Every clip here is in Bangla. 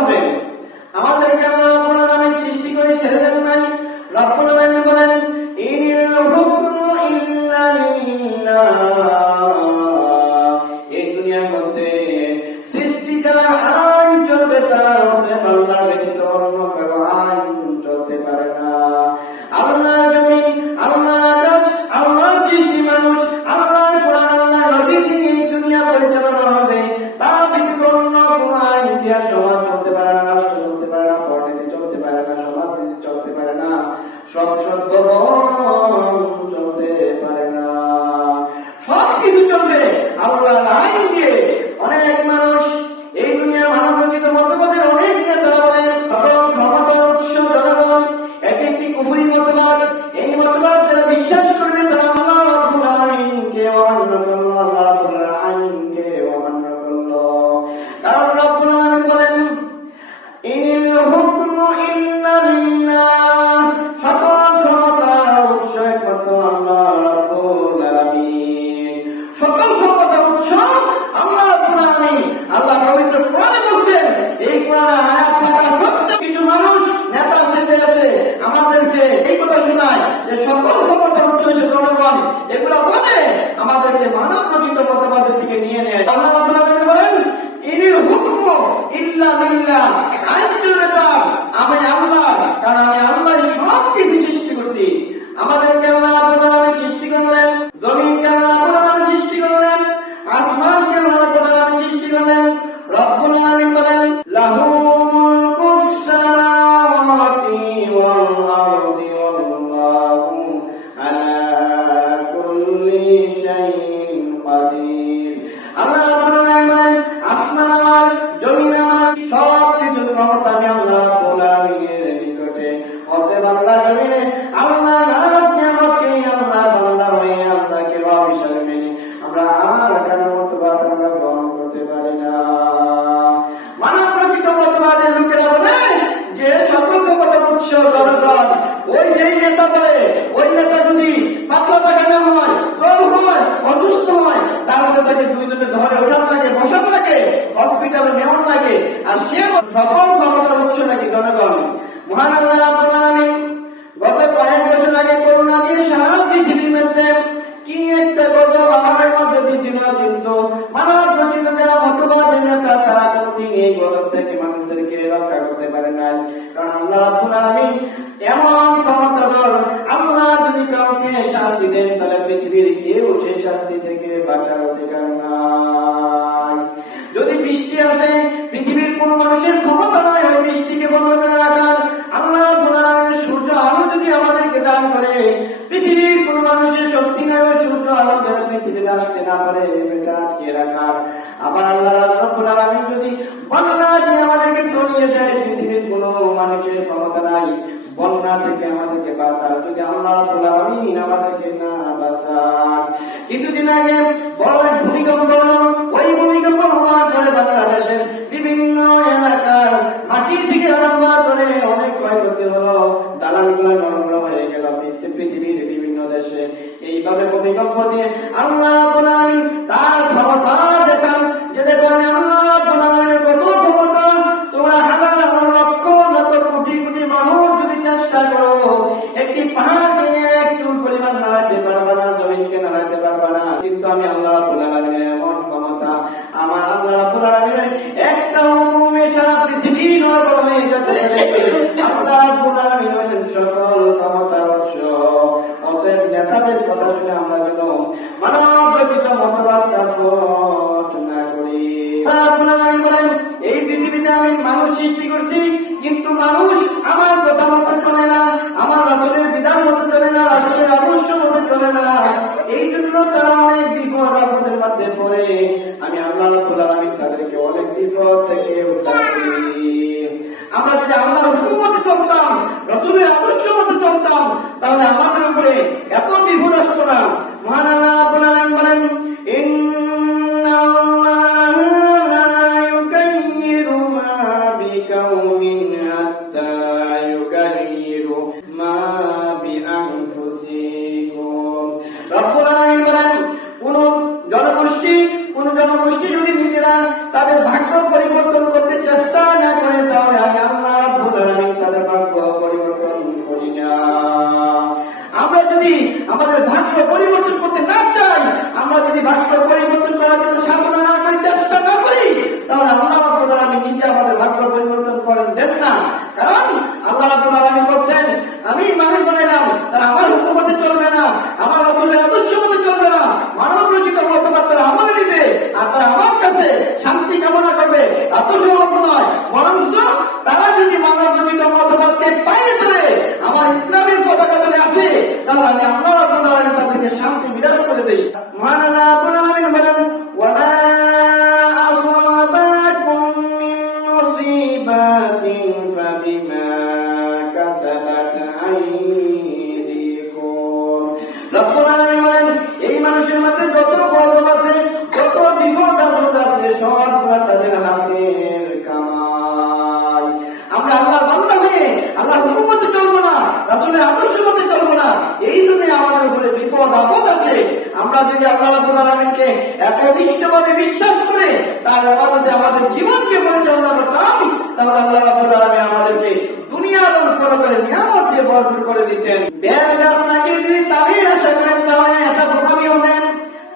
হবে। আমাদেরকে আল্লাহ রাব্বুল আলামিন সৃষ্টি করে ছেড়ে দেন নাই। রাব্বুল আলামিন বলেন ইনিল হুকমু ইল্লা লিল্লাহ, এই দুনিয়ার মধ্যে সৃষ্টি যারা আইন চলবে তার আল্লাহ ব্যতীত অন্য কারো আইন চলতে পারে না। আল্লাহর জমিন, আল্লাহর আকাশ, আল্লাহর সৃষ্টি মানুষ, আল্লাহর কোরআন, আল্লাহর নবী দিয়ে এই দুনিয়া পরিচালনা হবে। তার ব্যতীত অন্য কোনো আইন দিয়া সমাজ চলতে পারে না, রাষ্ট্র চলতে পারে না, পরিণতি চলতে পারে না, সমাজ চলতে পারে না, সব চলতে পারে না। সবকিছু চলবে আল্লাহর আইন দিয়ে। অনেক মানুষ এই দুনিয়ার মানব রচিত মতবাদের অনেক নেতারা বলেন ক্ষমতার উৎস জনগণ, এটি একটি কুফরি মতবাদ। এই মতবাদ যারা বিশ্বাস করবে তারা আল্লাহ রাব্বুল আলামিনকে অমান্য করলো, আল্লাহ রাব্বুল আলামিনকে অমান্য করলো। কারণ রাব্বুল আলামিন বলেন ইনিল হুকমু ইল্লা লিল্লাহ, সকল ক্ষমতার উৎস একমাত্র আল্লাহ রাব্বুল আলামিন। সকল ক্ষমতার উৎস আল্লাহ রাব্বুল আলামিন। আল্লাহ পবিত্র কোরআনে বলছেন, এই কোরআনের আয়াত থাকা সত্ত্বেও কিছু মানুষ নেতা সেজে আছে আমাদেরকে এই কথা শোনায় যে সকল ক্ষমতার উৎস হচ্ছে জনগণ। এগুলা বলে আমাদেরকে মানব রচিত মতবাদের দিকে নিয়ে নেয়। আল্লাহ রাব্বুল আলামিন বলেন ইনিল হুকমু ইল্লা লিল্লাহ, আইন চলবে তার, আমি আল্লাহ। কারণ আমি আল্লাহ সব কিছু সৃষ্টি করছি। আমাদেরকে আল্লাহ রাব্বুল আলামিন সৃষ্টি করলেন, জমিনকে আল্লাহ রাব্বুল আলামিন সৃষ্টি করলেন, আসমানকে আল্লাহ রাব্বুল আলামিন সৃষ্টি করলেন। রব্বুল আলামিন বলেন লাহু মুলকুস সামাওয়াতি ওয়াল আরদি ওয়াল্লাহু আলা কুল্লি শাইইন কাদির। আল্লাহ রাব্বুল আলামিন আসমান আমার, জমিন আমার, সব কিছুর ক্ষমতা আমি আল্লাহ রাব্বুল আলামিনের নিকটে। অতএব আল্লাহ জমিনে আল্লাহ নাজ নিয়ামতকে আল্লাহ বান্দা হয়ে আল্লাহকে রব হিসেবে মেনে আমরা আর কারো মতবাদ আমরা গ্রহণ করতে পারি না। মানব রচিত মতবাদের লোকেরা বলে যে সকল ক্ষমতার উৎস জনগণ। ওই যেই নেতা বলে, ওই নেতা যদি পাতলা পায়খানা হয়, জ্বর হয়, অসুস্থ হয়, তারপরে তাকে দুইজনে ধরে ওঠান লাগে, বসান লাগে, হসপিটালে নেওয়ান লাগে, আর সে সকল ক্ষমতার উৎস নাকি জনগণ। মহান আল্লাহ রাব্বুল আলামিন গত কয়েক বছর আগে করোনা দিয়ে সারা পৃথিবীর মধ্যে কি একটা গজব আমাদের মধ্যে দিয়েছিল, কিন্তু মানব রচিত যারা মতবাদের নেতা তারা কোনদিন এই গজব থেকে মানুষদেরকে রক্ষা করতে পারে নাই। কারণ আল্লাহ রাব্বুল আলামিন এমন ক্ষমতাধর, আল্লাহ যদি কাউকে শাস্তি দেন তাহলে পৃথিবীর কেউ সেই শাস্তি থেকে বাঁচার অধিকার নাই। যদি বৃষ্টি আসে, পৃথিবীর কোন মানুষের ক্ষমতা নয় ওই বৃষ্টিকে বন্ধ করে রাখার। আল্লাহ রাব্বুল আলামিনের সূর্য আলো যদি আমাদেরকে দান করে, পৃথিবীর কোন মানুষের শক্তি নয় ওই সূর্য আলো যারা পৃথিবীতে আসতে না পারে এটা আটকে রাখার। আবার আল্লাহ রাব্বুল আলামিন যদি বন্যা দিয়ে আমাদেরকে তলিয়ে দেয়, পৃথিবীর কোন মানুষের ক্ষমতা নাই বন্যা থেকে আমাদেরকে বাঁচার। যদি আল্লাহ রাব্বুল আলামিন আমাদেরকে না বাঁচান। কিছুদিন আগে বড় এক ভূমিকম্প হলো, ওই ভূমিকম্প হওয়ার পরে বাংলাদেশের বিভিন্ন এলাকার মাটি থেকে আরম্ভ করে অনেক ক্ষয়ক্ষতি হলো, দালানগুলো নরম হয়ে গেল পৃথিবীর বিভিন্ন দেশে। এইভাবে ভূমিকম্প দিয়ে আল্লাহ রাব্বুল আলামিন তার ক্ষমতা দেখান যে দেখো আমি আল্লাহ রাব্বুল আলামিনের কত ক্ষমতা। তোমরা হাজার হাজার লক্ষ লক্ষ কোটি কোটি মানুষ যদি চেষ্টা করো, একটি পাহাড়কে এক চুল পরিমাণ নাড়াতে পারবা না, জমিনকে নাড়াতে পারবা না। কিন্তু আমি আল্লাহ রাব্বুল আলামিনের এমন ক্ষমতা, আমার আল্লাহ রাব্বুল আলামিনের একটা হুকুমে সারা পৃথিবী নড়বড় হয়ে যেতে পারে। আল্লাহ রাব্বুল আলামিন হলেন সকল ক্ষমতার উৎস। অতএব নেতাদের কথা শুনে আমরা যেন মানব রচিত মতবাদ সাপোর্ট না করি। আল্লাহ রাব্বুল আলামিন বলেন এই পৃথিবীতে আমি মানুষ সৃষ্টি করছি, কিন্তু মানুষ আমার কথা মতো চলে না, আমার রাসূলের বিধান মতো চলে না, রাসূলের আদর্শ মতো চলে না। এই জন্য তারা অনেক বিপদ আপদের মধ্যে পড়ে। আমি আল্লাহ রাব্বুল আলামিন তাদেরকে অনেক বিপদ থেকে উদ্ধার করি। আমরা যদি আল্লাহর হুকুম মতো চলতাম, রাসূলের আদর্শ মতো চলতাম, তাহলে আমাদের উপরে এত বিপদ আসতো না। মহান আল্লাহ রাব্বুল আলামিন বলেন ইন্নাল্লাহা লা ইউগাইয়িরু মা বিকাউমিন হাত্তা ইউগাইয়িরু মা বিআনফুসিহিম। রাব্বুল আলামিন বলেন কোন জনগোষ্ঠী যদি নিজেরা তাদের ভাগ্য পরিবর্তন করতে চেষ্টা না করে, সাইয়্যাতিন ফাবিমা কাসাবাত আইদিকুম। রব্বুল আলামিন বলেন, এই মানুষের মধ্যে যত গজব আছে, যত বিপদ আছে, সব তাদের হাতের কামাই। আমরা আল্লাহর বান্দা হয়ে আল্লাহর হুকুম মতে চলবো না, রাসূলের আদর্শ মতে চলবো না, এই জন্য আমাদের উপরে বিপদ আপদ আছে। আমরা যদি আল্লাহ রাব্বুল আলামিনকে একনিষ্ঠভাবে বিশ্বাস করে তার ইবাদতে আমাদের জীবনকে পরিচালনা করতাম, তাহলে আল্লাহ রাব্বুল আলামিন আমাদেরকে দুনিয়ার ও পরকালের নিয়ামত দিয়ে ভরপুর করে দিতেন। বেল গাছ লাগিয়ে যদি তালের আশা করেন তাহলে এটা বোকামি হবে।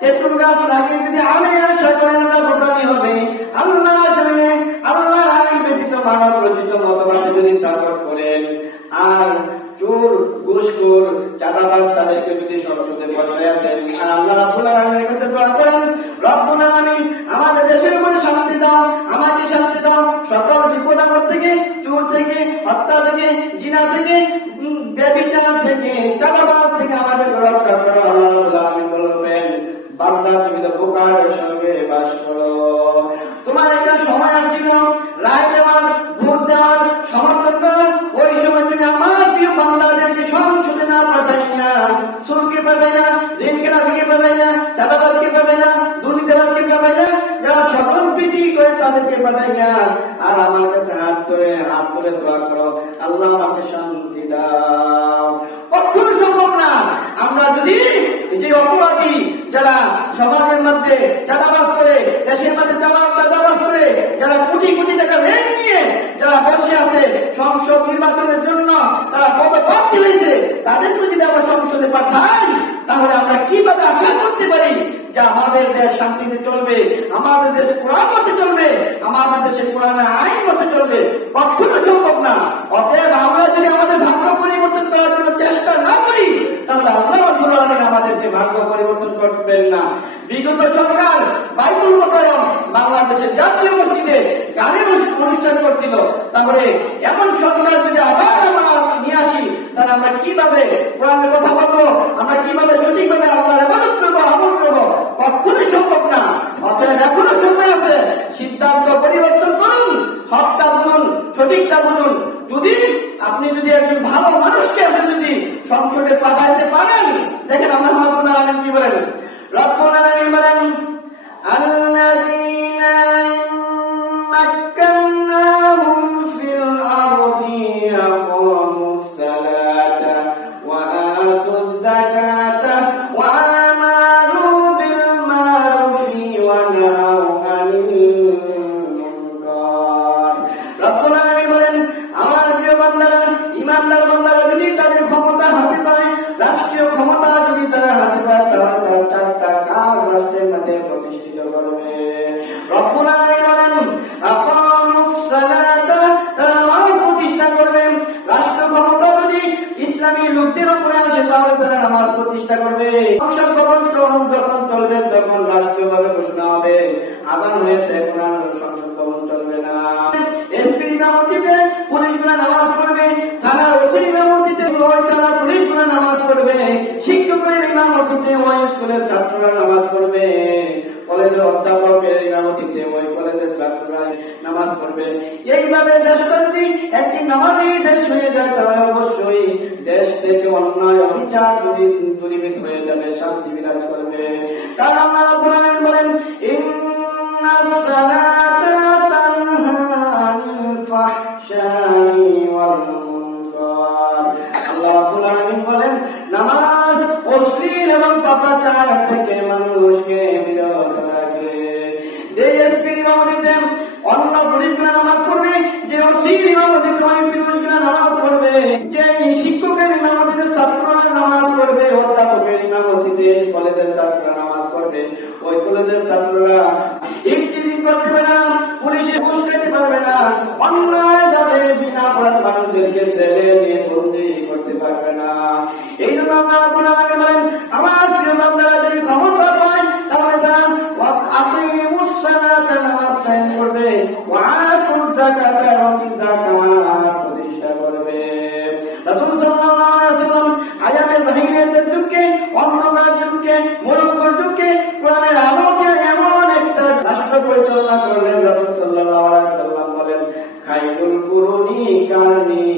তেঁতুল গাছ লাগিয়ে যদি আমের আশা করেন এটা বোকামি হবে। আল্লাহর জন্য আল্লাহর আইন ব্যতীত মানব রচিত মতবাদে যদি সাপোর্ট করেন আর চোর ঘুষখোর চাঁদাবাজ তাদেরকে যদি সংসদে বসায়া দেন আর আল্লাহ রাব্বুল আলামিনের কাছে দোয়া করেন, রব্বুল আলামিন আমাদের দেশের উপরে শান্তি দাও, আমাকে শান্তি দাও, সকল বিপদ আপদ থেকে, চোর থেকে, হত্যা থেকে, জিনা থেকে, ব্যভিচার থেকে, চাঁদাবাজ থেকে আমাদের রক্ষা করো। আল্লাহ রাব্বুল আলামিন বলবেন, বান্দা তুমি তো বোকার সঙ্গে বাস করো। তোমার একটা সময় আসছিল রায় দেওয়ার, ভোট দেওয়ার, সমর্থন করার, ওই সময় তুমি আমার প্রিয় বান্দাদেরকে সংসদে না পাঠাইয়া, চোরকে পাঠাইয়া, ঋণ খেলাপিকে পাঠাইয়া, চাঁদাবাজকে পাঠাইয়া, দুর্নীতিবাজকে পাঠাইয়া, যারা সকল প্রীতি করে তাদেরকে পাঠাইয়া, আর আমার কাছে হাত ধরে দোয়া করো, আল্লাহ আমাকে শান্তি দাও। কখনো সম্ভব না। আমরা যদি যে অপরাধী যারা সমাজের মধ্যে চাঁদাবাজ করে, দেশের মধ্যে চাঁদাবাজ করে, যারা কোটি কোটি টাকা ঋণ নিয়ে যারা বসে আছে সংসদ নির্বাচনের জন্য, তারা পদপ্রার্থী হয়েছে, তাদেরকে যদি আমরা সংসদে পাঠাই, তাহলে আমরা কিভাবে আশা করতে পারি যে আমাদের দেশ শান্তিতে চলবে, আমাদের দেশ কোরআন মতে চলবে, আমাদের দেশে কোরআনের আইন মতে চলবে? কখনো সম্ভব না। অতএব আমরা যদি আমাদের ভাগ্য পরিবর্তন করার জন্য চেষ্টা না করি, তাহলে আল্লাহ রাব্বুল আলামিন আমাদেরকে ভাগ্য পরিবর্তন করবেন না। বিগত সরকার বাইতুল মুকাররম বাংলাদেশের জাতীয় মসজিদে গানের অনুষ্ঠান করছিল, তাহলে এমন সরকার যদি আবার আমরা নিয়ে আসি, তাহলে আমরা কিভাবে কোরআনের কথা বলবো, আমরা কিভাবে সঠিকভাবে আল্লাহর ইবাদত করবো, আমল করবো? কখনোই সম্ভব না। অতএব এখনো সময় আছে, সিদ্ধান্ত পরিবর্তন করুন, হকটা বুঝুন, সঠিকটা বুঝুন। আপনি যদি একজন ভালো মানুষকে আপনি যদি সংসদে পাঠাইতে পারেন, দেখেন আল্লাহ রাব্বুল আলামিন কি বলেন। রব্বুল আলামিন বলেন, আল্লাযীনা মাক্কান্নাহুম ফিল আরদি ইয়াকুমুস সালাতা ওয়া আতুজ যাকাতা ওয়া আমারু বিল মারুফি ওয়া নাহাউ আনিল মুনকার। রব্বুল আলামিন বলেন, আমার প্রিয় বান্দারা, ইমানদার বান্দারা যদি তাদের ক্ষমতা হাতে পায়, রাষ্ট্রীয় ক্ষমতা যদি তারা হাতে পায়, তাহলে তারা চারটা কাজ রাষ্ট্রের মধ্যে প্রতিষ্ঠিত করবে। রব্বুল আলামিন বলেন, আকামুস সালাতা, তারা নামাজ প্রতিষ্ঠা করবে। রাষ্ট্র ক্ষমতা যদি ইসলামী লোকদের উপরে আসে, তাহলে তারা নামাজ প্রতিষ্ঠা করবে। সংসদ ভবন যখন চলবে, তখন রাষ্ট্রীয়ভাবে ঘোষণা হবে আযান হয়েছে, এখন আর সংসদ ভবন চলবে না। এসপি ইমামতিতে পুলিশগুলা নামাজ পড়বে, থানার ওসি ইমামতিতে ওই থানার পুলিশগুলা নামাজ পড়বে, শিক্ষকের ইমামতিতে ওই স্কুলের ছাত্ররা নামাজ পড়বে, কলেজের অধ্যাপকের ইমামতিতে ওই কলেজের ছাত্ররা নামাজ পড়বে। এইভাবে দেশটা যদি একটি নামাজি দেশ হয়ে যায়, তাহলে অবশ্যই দেশ থেকে অন্যায় অবিচার দূরীভূত হয়ে যাবে, শান্তি বিরাজ করবে। কারণ আল্লাহ রাব্বুল আলামিন বলেন, ইন্নাস সালাতা তানহা আনিল ফাহশাই ওয়াল মুনকার। আল্লাহ রাব্বুল আলামিন বলেন, নামাজ অশ্লীল এবং পাপাচার থেকে মানুষকে বিরত রাখে। যে এসপির ইমামতিতে অন্য পুলিশগুলা নামাজ পড়বে, যে ওসির ইমামতিতে ওই পুলিশগুলা নামাজ পড়বে, যে শিক্ষকের ইমামতিতে ছাত্ররা নামাজ পড়বে, অধ্যাপকের ইমামতিতে কলেজের ছাত্ররা নামাজ পড়বে, ওই কলেজের ছাত্ররা ইফতিজিং করতে পারবে না, পুলিশে ঘুষ খেতে পারবে না, অন্যায় ভাবে বিনা অপরাধ মানুষদেরকে জেলে নিয়ে বন্দী করতে পারবে না। এই জন্য আল্লাহ রাব্বুল আলামিন বলেন, আমার প্রিয় বান্দারা যদি ক্ষমতা পায়, তাহলে তারা আকিমুস সালাতা, নামাজ কায়েম করবে, ওয়া আতুজ যাকাতা, এবং যাকাত প্রতিষ্ঠা করবে। রাসূল সাল্লাল্লাহু আলাইহি ওয়াসাল্লাম আয়ামে জাহিলিয়াতের যুগে, অন্ধকার যুগে, মরক্কোর যুগে কোরআনের আলো দিয়ে এমন একটা রাষ্ট্র পরিচালনা করলেন। রাসূল সাল্লাল্লাহু আলাইহি ওয়াসাল্লাম বলেন, খায়রুল কুরুনি কারনি,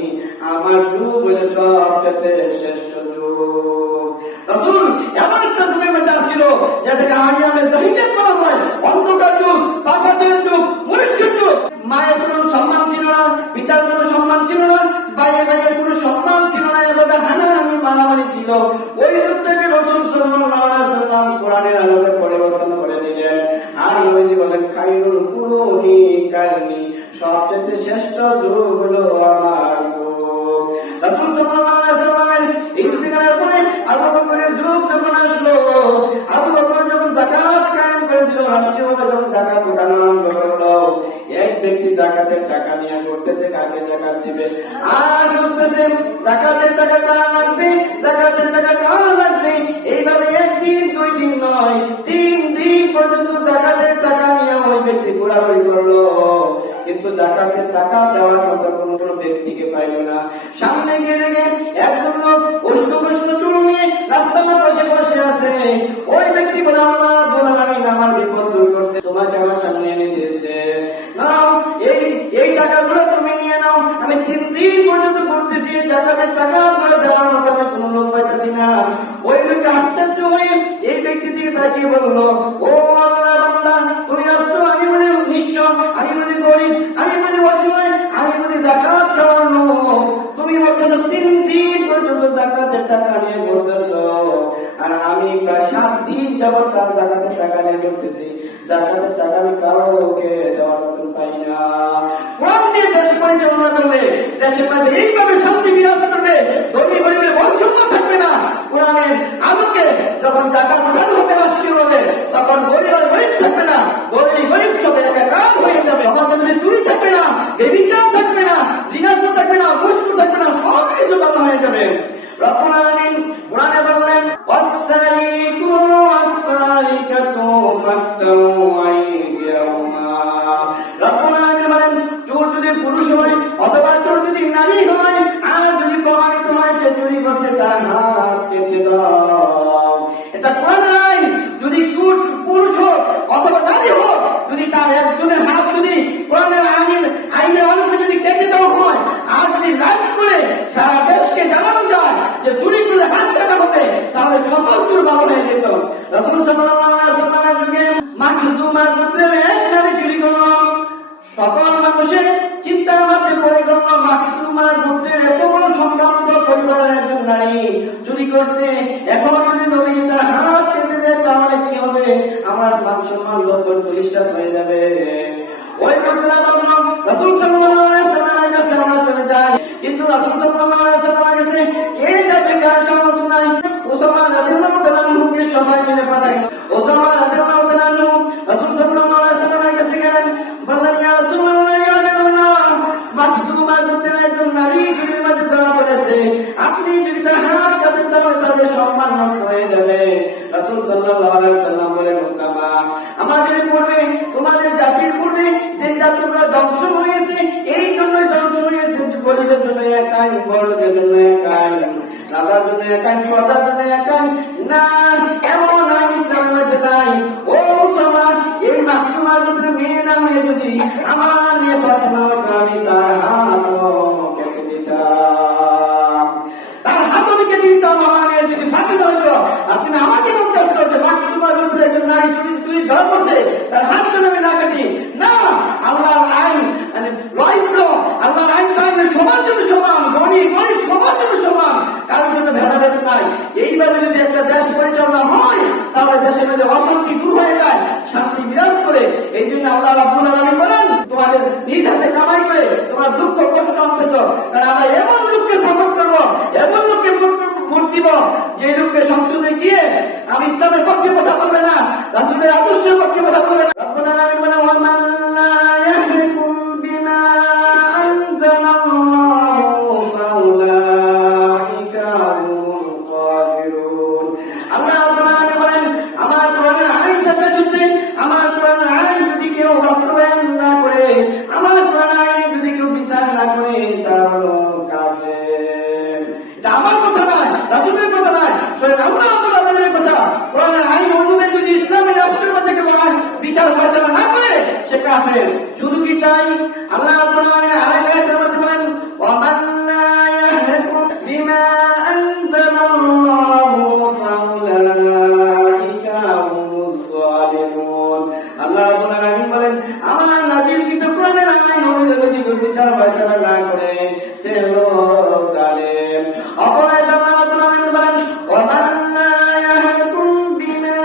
আমার যুগ হলো সবচেয়ে শ্রেষ্ঠ যুগ। রাসূল এমন একটা যুগের মধ্যে ছিল যেটাকে আইয়ামে জাহিলিয়াত বলা হয়, অন্ধকার যুগ, পাপাচারের যুগ, মৃত্যুর যুগ। মায়ের কোনো সম্মান ছিল না, পিতার কোনো সম্মান ছিল না, ভাইয়ের কোনো সম্মান ছিল না, এভাবে হানাহানি মারামারি ছিল। ওই যুগটাকে রাসূল সাল্লাল্লাহু আলাইহি ওয়াসাল্লাম কোরআনের আলোকে পরিবর্তন করে দিলেন। আর নবীজি বলেন খায়রুল কুরুনি কারনি, সবচেয়ে শ্রেষ্ঠ যুগ হলো আমার যুগ। রাসূল সাল্লাল্লাহু আলাইহি ওয়াসাল্লামের ইন্তেকালের পরে আবু বকরের যুগ যখন আসলো, আবু বকর যখন যাকাত কায়েম করে দিল, রাষ্ট্রীয়ভাবে যখন যাকাত উঠানো আরম্ভ করলো, এক ব্যক্তি যাকাতের টাকা নিয়ে করতেছে কাকে যাকাত দিবে, আর বুঝতেছে যাকাতের টাকা কার লাগবে, যাকাতের টাকা কার লাগবে। এইভাবে একদিন দুই দিন নয়, 3 দিন পর্যন্ত যাকাতের টাকা নিয়ে ওই ব্যক্তি ঘোরাঘুরি করলো, কিন্তু যাকাতের টাকা দেওয়ার মতো কোনো ব্যক্তিকে পাইল না। সামনে গিয়ে দেখে একজন লোক উষ্ণ উষ্ণ চুল নিয়ে রাস্তার পাশে বসে আছে। ওই ব্যক্তি বলে আল্লাহ রাব্বুল আলামিন আমার বিপদ দূর করছে, তোমাকে আমার সামনে এনে দিয়েছে, নাও এই টাকাগুলো তুমি নিয়ে নাও। আমি 3 দিন পর্যন্ত করতেছি, যাকাতের টাকা দেওয়ার মতো আমি কোনো লোক পাইতেছি না। ওই লোক আশ্চর্য হয়ে এই ব্যক্তি দিকে তাকিয়ে বললো, ও আল্লাহ বান্দা, তুমি আসছো, আমি বলি নিঃস্ব, আমি বলি গরিব, আমি বলি অসহায়, আমি বলি যাকাত খাওয়ার লোক, তুমি বলতেছো 3 দিন পর্যন্ত যাকাতের টাকা নিয়ে করতেছো, আর আমি প্রায় 7 দিন যাবত যাকাতের টাকা নিয়ে করতেছি, যাকাতের টাকা আমি কাউকে দেওয়ার মতন পাই না। কোরআন দিয়ে দেশ পরিচালনা করলে দেশের মধ্যে এইভাবে শান্তি বিরাজ করবে, ধনী গরিবের বৈষম্য থাকবে না। কোরআনের আলোকে যখন যাকাত উঠানো হবে রাষ্ট্রীয়ভাবে, তখন গরিব আর গরিব থাকবে না, গরিব সব একাকার হয়ে যাবে। আমাদের মধ্যে চুরি থাকবে না, ব্যভিচার থাকবে না, জিনা থাকবে না, ঘুষ থাকবে না, সব কিছু ভালো হয়ে যাবে। রব্বুল আলামিন কোরআনে বললেন, ওয়াস-সারিকু ওয়াস-সারিকাতু ফাক্তাউ আইদিয়াহুমা। রব্বুল আলামিন বলেন, চোর যদি পুরুষ হয় অথবা চোর যদি নারী হয়, আর যদি প্রমাণিত হয় যে চুরি করছে, তার হাত কেটে দাও। এটা কোরআনের আইন। যদি চোর পুরুষ হোক অথবা নারী হোক, যদি তার একজনের হাত যদি কোরআনের আইনের আলোকে যদি কেটে দেওয়া হয়, আর যদি লাইভ করে সারা দেশকে জানানো যায় যে চুরি করলে হাত কাটা হবে, তাহলে সকল চোর ভালো হয়ে যেত। রাসূল সাল্লাল্লাহু আলাইহি ওয়াসাল্লামের যুগে মাখজুমা গোত্রের এক নারী চুরি করল। সকল মানুষের চিন্তার মধ্যে পড়ে গেল, মাখজুমা গোত্রের এত বড় সম্ভ্রান্ত পরিবারের একজন নারী চুরি করছে। এখন যদি নবীজি তার হাত কেটে দেয়, তাহলে কি হবে? আমার মান সম্মান লজ্জা প্রতিষ্ঠা হয়ে যাবে। ওই লোকটা বলল, রাসূল সাল্লাল্লাহু আলাইহি ওয়াসাল্লামের কাছে আমরা চলে যাই, কিন্তু রাসূল সাল্লাল্লাহু আলাইহি ওয়াসাল্লামের কাছে কে যাবে, কার সাহস নাই। উসামা রাদিয়াল্লাহু তাআলা আনহুকে সবাই মিলে পাঠাইল। উসামা রাদিয়াল্লাহু তাআলা আনহু রাসূল সাল্লাল্লাহু আলাইহি ওয়াসাল্লামের কাছে গেলেন, বললেন, ইয়া রাসূলুল্লাহ, ইয়া হাবিবাল্লাহ, মাখজুমা গোত্রের একজন নারী চুরির মধ্যে ধরা পড়েছে, আপনি যদি তার হাত কাটেন তাহলে তাদের সম্মান নষ্ট হয়ে যাবে। রাসূল সাল্লাল্লাহু আলাইহি ওয়াসাল্লাম বলেন, উসামা, আমাদের পূর্বে তোমাদের জাতির পূর্বে যে জাতিগুলো ধ্বংস হয়েছে, এই জন্যই ধ্বংস হয়েছে, গরিবের জন্য এক আইন, বড়লোকের জন্য এক আইন, রাজার জন্য এক আইন, প্রজার জন্য এক আইন, না, এমন আইন ইসলামের মধ্যে নাই। ও উসামা, এই মাখজুমা গোত্রের মেয়ে না হয়ে যদি আমার মেয়ে ফাতেমা হতো, আমি তার হাত কেটে দিতাম, তার হাত আমি কেটে দিতাম। আমার মেয়ে যদি ফাতেমা হতো, আর তুমি আমাকে বলতে আসছো যে মাখজুমা গোত্রের একজন নারী চুরি ধরা পড়ছে, তার হাত কেন আমি না কাটি? না, আল্লাহর আইন আল্লাহর আইন থাকলে সবার জন্য সমান, গরিব সবার জন্য সমান, কারোর জন্য ভেদাভেদ নাই। এইভাবে যদি একটা দেশ পরিচালনা হয়, তাহলে দেশের মধ্যে অশান্তি দূর হয়ে যায়, শান্তি বিরাজ করে। এই জন্য আল্লাহ রাব্বুল আলামিন বলেন, তোমাদের নিজ হাতে কামাই করে তোমার দুঃখ কষ্ট আনতেছো, কারণ আমরা এমন লোককে সাপোর্ট করবো, এমন লোককে ভোট দিব, যে লোককে সংসদে গিয়ে আমি ইসলামের পক্ষে কথা বলবে না, রাসূলের আদর্শের পক্ষে কথা বলবে না। রাব্বুল আলামিন বলেন, ওয়া মান লা ইয়াহকুম বিমা আনজালাল্লাহু ফাউলাইকা হুমুল কাফিরুন। আল্লাহ রাব্বুল আলামিন বলেন, আমার কোরআনের আইন থাকতে সত্ত্বে, আমার কোরআনের আইন যদি কেউ বাস্তবায়ন না করে, আমার কোরআনের আইনে যদি কেউ বিচার না করে, তারা হলো কাফের। এটা আমার কথা নয়, রাসূলের কথা নয়, স্বয়ং আল্লাহ রাব্বুল আলামিনের কথা। কোরআনের আইন অনুযায়ী যদি ইসলামী রাষ্ট্রের মধ্যে কেউ বিচার ফয়সালা না করে, সে কাফের। শুধু কি তাই? আল্লাহ রাব্বুল আলামিন আরেকটা আয়াতের মধ্যে বলেন ওয়া মান লা ইয়াহকুম বিমা আনজালাল্লাহু ফাউলাইকা হুমুজ জালিমুন। আল্লাহ রাব্বুল আলামিন বলেন আমার নাযিলকৃত কোরআনের আইন অনুযায়ী যদি বিচার ফয়সালা না করে সে হলো জালিম। অপর আয়াতে আল্লাহ রাব্বুল আলামিন বলেন ওয়া মান লা ইয়াহকুম বিমা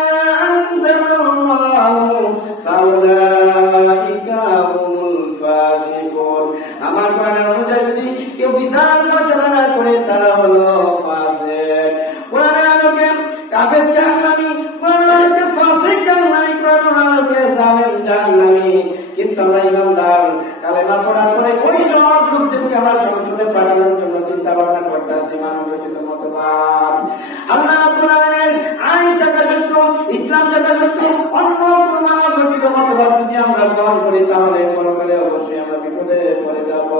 আনজালাল্লাহু ফাউলাইকা হুমুল ফাসিকুন। আমার কোরআনের অনুযায়ী যদি কেউ বিচার ফয়সালা না করে তারা হলো ফাসিক। কোরআনের আলোকে কাফের জাহান্নামী, কোরআনের আলোকে ফাসিক জাহান্নামী, কোরআনের আলোকে জালেম জাহান্নামী। কিন্তু আমরা ইমানদার কালেমা পড়ার পরে ওই সব লোকদেরকে আমার সংসদে পাঠানোর জন্য চিন্তা ভাবনা করতেছি মানব রচিত মতবাদ। আল্লাহ রাব্বুল আলামিনের আইন থাকা সত্ত্বেও, ইসলাম থাকা সত্ত্বেও অন্য কোনো মানব রচিত মতবাদ যদি আমরা গ্রহণ করি তাহলে পরকালে অবশ্যই আমরা বিপদে পড়ে যাব।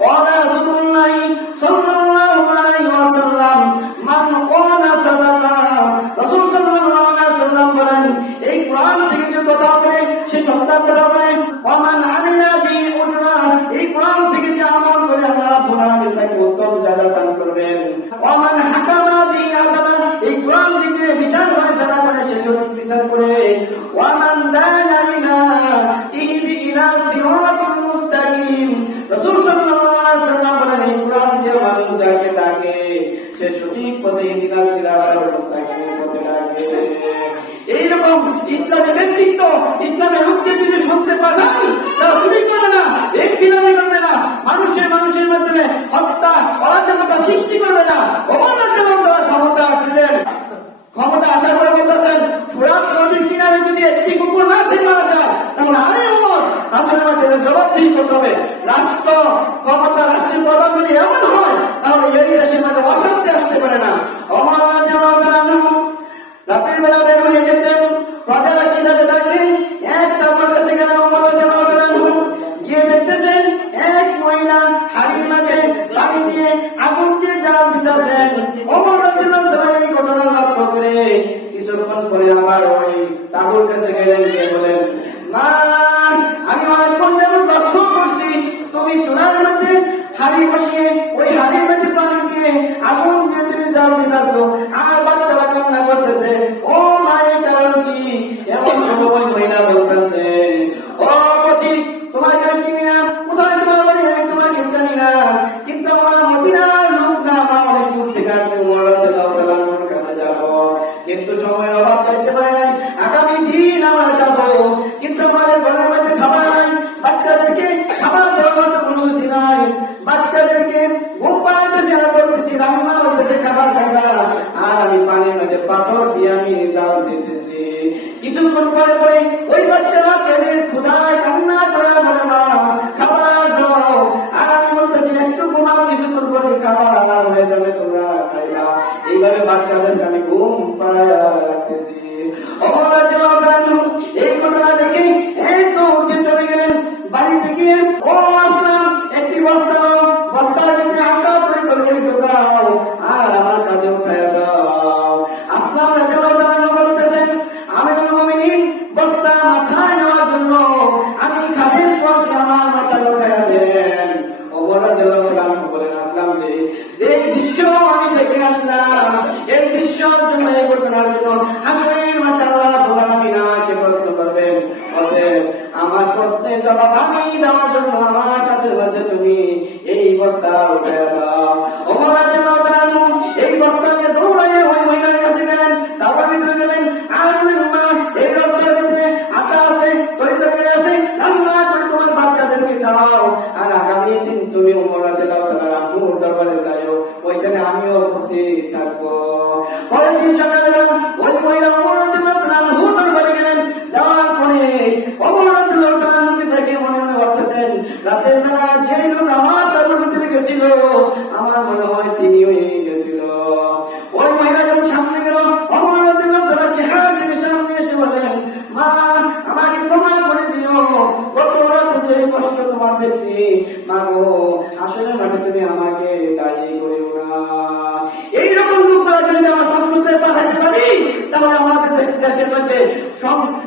ক্বালা রাসূলুল্লাহ সাল্লাল্লাহু আলাইহি ওয়াসাল্লাম মান ক্বালা সাদাকা। রাসূল সাল্লাল্লাহু আলাইহি ওয়াসাল্লাম বলেন এই কোরআন থেকে যে কথা বলে সে সত্য কথা বলে। ওয়া মান আমিলা বি উজরা, এই কোরআন থেকে যে আমল করে আল্লাহ রাব্বুল আলামিন তাকে উত্তম জাযা দান করবেন। ওয়া মান হাকামা বি আদালা, এই কোরআন থেকে বিচার ফয়সালা করে সে সঠিক বিচার করে। ওয়া মান দানা ইলা ইহদি ইলা সিরাতিল মুস্তাকিম, রাসূল সাল্লাল্লাহু আলাইহি ওয়াসাল্লাম বলেন এই কোরআন দিয়ে মানুষ যাকে ডাকে সে সঠিক পথে ইহদিনা সিরাতাল মুস্তাকিম পথে ডাকে। এইরকম ইসলামের ব্যক্তিত্ব, ইসলামের লোকদের যদি শুনতে পাঠান তারা চুরি করবে না, একটিলামি করবে না, মানুষের মাধ্যমে হত্যা অরাজকতা সৃষ্টি করবে না। ওমর রাদিয়াল্লাহু তাআলা ক্ষমতা আসছিলেন, ক্ষমতা আসার পরে বলতেছেন ফুরাত নদীর কিনারে যদি একটি কুকুর না খেয়ে মারা যায় তাহলে আরে ওমর আসলে আমাদের জবাবদিহি করতে হবে। রাষ্ট্র ক্ষমতা, রাষ্ট্রের প্রধান যদি এমন হয় তাহলে এই দেশের মধ্যে অশান্তি আসতে পারে না। ওমর রাদিয়াল্লাহু তাআলা রাতের বেলা বের হয়ে যেতেন, প্রজারা কিভাবে থাকে এক তাবুর কাছে গেলেন। ওমর রাদিয়াল্লাহু তাআলা গিয়ে দেখতেছেন এক মহিলা হাড়ির মাঝে পানি দিয়ে আগুন দিয়ে জাল দিতেছেন। ওমর রাদিয়াল্লাহু তাআলা এই ঘটনা লক্ষ্য করে কিছুক্ষণ পরে আবার ওই তাবুর কাছে গেলেন, গিয়ে বলেন মা আমি অনেকক্ষণ যাবত লক্ষ্য করছি তুমি চুলার মধ্যে হাড়ি বসিয়ে ওই হাড়ির মধ্যে পানি দিয়ে আগুন দিয়ে তুমি জাল দিতেছো আর বাচ্চারা কান্না করতেছে। ও মায়ের কারণ কি? এমন সময় মহিলা বলতেছে ও পথিক তোমার কাছে চিনি না, কোথায় তোমার বাড়ি আমি তোমাকে জানি না, কিন্তু আমরা মদিনার লোক না, আমরা অনেক দূর থেকে আসলে ওমর রাদিয়াল্লাহু তাআলার কাছে যাব, কিন্তু সময়ের অভাব চাইতে পারে নাই। আগামী দিন আমরা যাব, কিন্তু আমাদের ঘরের মধ্যে খাবার নাই, বাচ্চাদেরকে খাবার দেওয়ার মতো কোনো কিছু নাই, বাচ্চাদেরকে ঘুম পাড়াতেছি আর বলতেছি রান্না করতেছে খাবার খাইবা, আর আমি পানির মধ্যে পাথর দিয়ে আমি জাল দিতেছি। কিছুক্ষণ পরে পরে ওই বাচ্চারা পেটের ক্ষুধায় কান্না করে বলে মা খাবার দাও, আর আমি বলতেছি একটু ঘুমাও, কিছুক্ষণ পরে খাবার আমার হয়ে যাবে, তোমরা খাইবা। এইভাবে বাচ্চাদেরকে আমি ঘুম পাড়ায় রাখতেছি। ওমর রাদিয়াল্লাহু তাআলা এই ঘটনা দেখে একটু উঠে চলে গেলেন বাড়ি থেকে। ও আসলাম একটি বস্তা নাও, বস্তার ভিতরে আটা তৈরি করে ঢোকাও আর আমার কাঁধে উঠাইয়া দাও। আসলাম রাদিয়াল্লাহু তাআলা বলতেছেন আমিরুল মুমিনিন বস্তা মাথায় নেওয়ার জন্য আমি খাদের পাশে আমার মাথায় উঠাইয়া দেন। ওমর রাদিয়াল্লাহু তাআলা বলেন আসলাম যে দৃশ্য আমি দেখে আসলাম, এই দৃশ্যের জন্য, এই ঘটনার জন্য আসলের মাঠে আল্লাহ রাব্বুল আলামিন আমাকে প্রশ্ন করবেন। অতএব আমার প্রশ্নের জবাব আমি দেওয়ার জন্য আমার কাছের মধ্যে তুমি এই বস্তা উঠাইয়া দাও। ওমর রাদিয়াল্লাহু তাআলা এই বস্তা নিয়ে দৌড়াইয়া ওই মহিলার কাছে গেলেন, তারপর ভিতরে গেলেন আর বললেন মা এই বস্তার ভিতরে আটা আছে, তরকারি আছে, রান্না করে তোমার বাচ্চাদেরকে খাওয়াও, আর আগামী দিন তুমি ওমর রাদিয়াল্লাহু তাআলা আনহুর দরবারে যাও, ওইখানে আমিও উপস্থিত থাকবো। পরের দিন সকালবেলা ওই মহিলা ওমর রাদিয়াল্লাহু তাআলা আনহুর দরবারে গেলেন। যাওয়ার পরে ওমর রাদিয়াল্লাহু তাআলা আনহুকে দেখে মনে মনে ভাবতেছেন রাতের বেলা যে লোক আমার তাবুর ভিতরে গেছিল আমার মনে হয় তিনিও এই গেছিল। ওই মহিলা যখন সামনে গেল ওমর রাদিয়াল্লাহু তাআলা চেহারা থেকে সামনে এসে বলেন মা আমাকে ক্ষমা করে দিও, কত রাতে কষ্ট তোমার দেখছি, মা গো আসলে মানে তুমি আমাকে দায়ী করিও না। এইরকম লোকরা যদি আমার সংসদে পাঠাতে পারি তাহলে আমাদের দেশের মধ্যে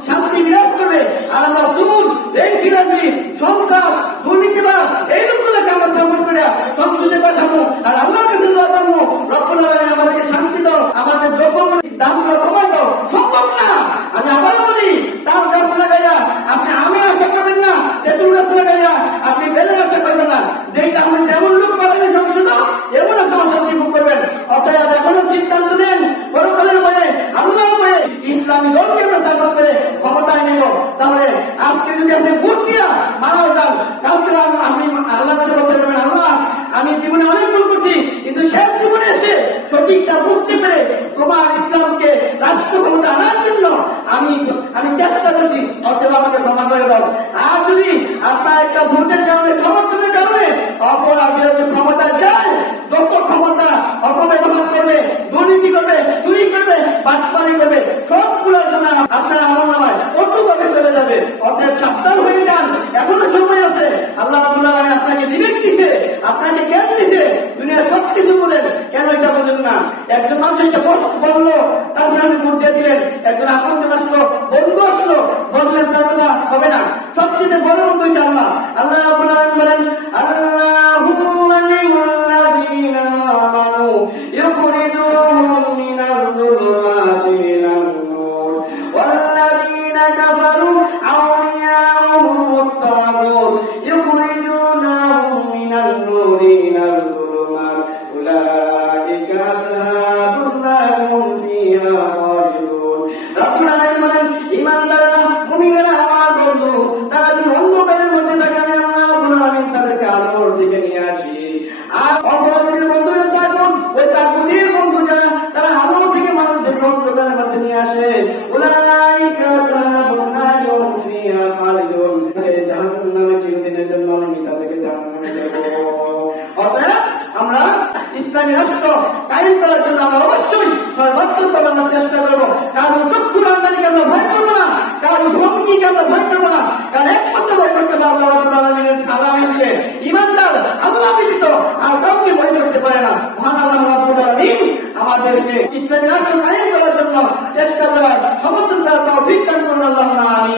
শান্তি বিরাজ করবে। আর আমরা সুদ, রেলখিলাপি, সন্ত্রাস, দুর্নীতিবাজ এই লোকগুলোকে আমরা সাপোর্ট করে সংসদে পাঠাবো আর আল্লাহর কাছে দোয়া করবো, রব্বুল আলামিন আমাদেরকে শান্তি দাও, আমাদের দ্রব্যমূল্যের দামগুলো কমায় দাও। সম্ভব না। আমি আবারও বলি, তাল গাছ লাগাইয়া আপনি আমের আশা করবেন না, তেঁতুল গাছ লাগাইয়া আপনি বেলের আশা করবেন না। যেটা আপনি যেমন লোক পালাবেন সংসদ এমন একটা অশান্তি ভোগ করবেন। অতএব এখনো সিদ্ধান্ত নেন, পরকালের ভয়ে, আল্লাহর ভয়ে ইসলামী দলকে আমরা সাপোর্ট করে ক্ষমতায় নেব। তাহলে আজকে যদি আপনি ভোট দিয়া মারাও যান, কালকে আপনি আল্লাহর কাছে বলতে পারবেন, আল্লাহ আমি জীবনে অনেক ভুল করছি, কিন্তু শেষ জীবনে এসে সঠিকটা বুঝতে পেরে তোমার ইসলামকে রাষ্ট্র ক্ষমতা আনার জন্য আমি চেষ্টা করছি, অতএব আমাকে ক্ষমা করে দাও। আর যদি আপনার একটা ভোটের কারণে, সমর্থনের কারণে অপরাধীরা যদি ক্ষমতা যায়, যত ক্ষমতা অপব্যবহার করবে, দুর্নীতি করবে, চুরি করবে, বাটপারি করবে, সবগুলোর জন্য আপনার আমলনামায় কতভাবে চলে যাবে। অতএব সাবধান হয়ে যান, এখনো সময় আছে। আল্লাহ রাব্বুল আলামিন আপনাকে বিবেক দিছে, আপনাকে জ্ঞান দিছে, দুনিয়ার সবকিছু বলেন, কেন এটা বলেন না? একজন মানুষ এসে বললো, তারপরে আপনি ভোট দিয়ে দিলেন। একজন আপনজন আসলো, বন্ধু আসলো, বললেন, তার কথা হবে না। সবচেয়ে বড় বন্ধু হচ্ছে আল্লাহ। আল্লাহ রাব্বুল আলামিন বলেন, আল্লাহু ওয়ালিয়ুল্লাযীনা আমানু ইউখরিজুহুম মিনাল যুলুমাতি ইলান নূর ওয়াল্লাযীনা কাফারু আউলিয়াউহুমুত তাগুত ইউখরিজুনাহুম মিনাল নূরি ইলাল যুলুমাত উলাইকা আসহাবুন নার হুম ফিহা খালিদুন। রাব্বুল আলামিন বলেন, ঈমানদাররা, মুমিনেরা আমার বন্ধু, তারা যদি অন্ধকারের মধ্যে থাকে আমি আল্লাহ রাব্বুল আলামিন তাদেরকে আলোর দিকে নিয়ে আসি। আর অপরাধীদের বন্ধু হলো তাগুত, ওই তাগুতের বন্ধু যারা, তারা আলো থেকে মানুষদেরকে অন্ধকারের মধ্যে নিয়ে আসে। উলাইকা আসহাবুন নার হুম ফিহা খালিদুন। জাহান্নামে চিরদিনের জন্য আমি তাদেরকে জাহান্নামে দেব। অতএব আমরা ইসলামী রাষ্ট্র কায়েম করার জন্য আমরা অবশ্যই সর্বাত্মকভাবে আমরা চেষ্টা করবো। কারো চক্ষু রাজধানীকে আমরা ভয় করবো না, কারো ধমকিকে আমরা ভয় করবো না। কারণ একমাত্র ভয় করতে পারবো আল্লাহ রাব্বুল আলামিনকে। ঈমানদার আল্লাহ ব্যতীত আর কাউকে ভয় করতে পারে না। মহান আল্লাহ রাব্বুল আলামিন আমাদেরকে ইসলামী রাষ্ট্র কায়েম করার জন্য চেষ্টা করার, সমর্থন করার তৌফিক দান করুন। আল্লাহুম্মা আমিন।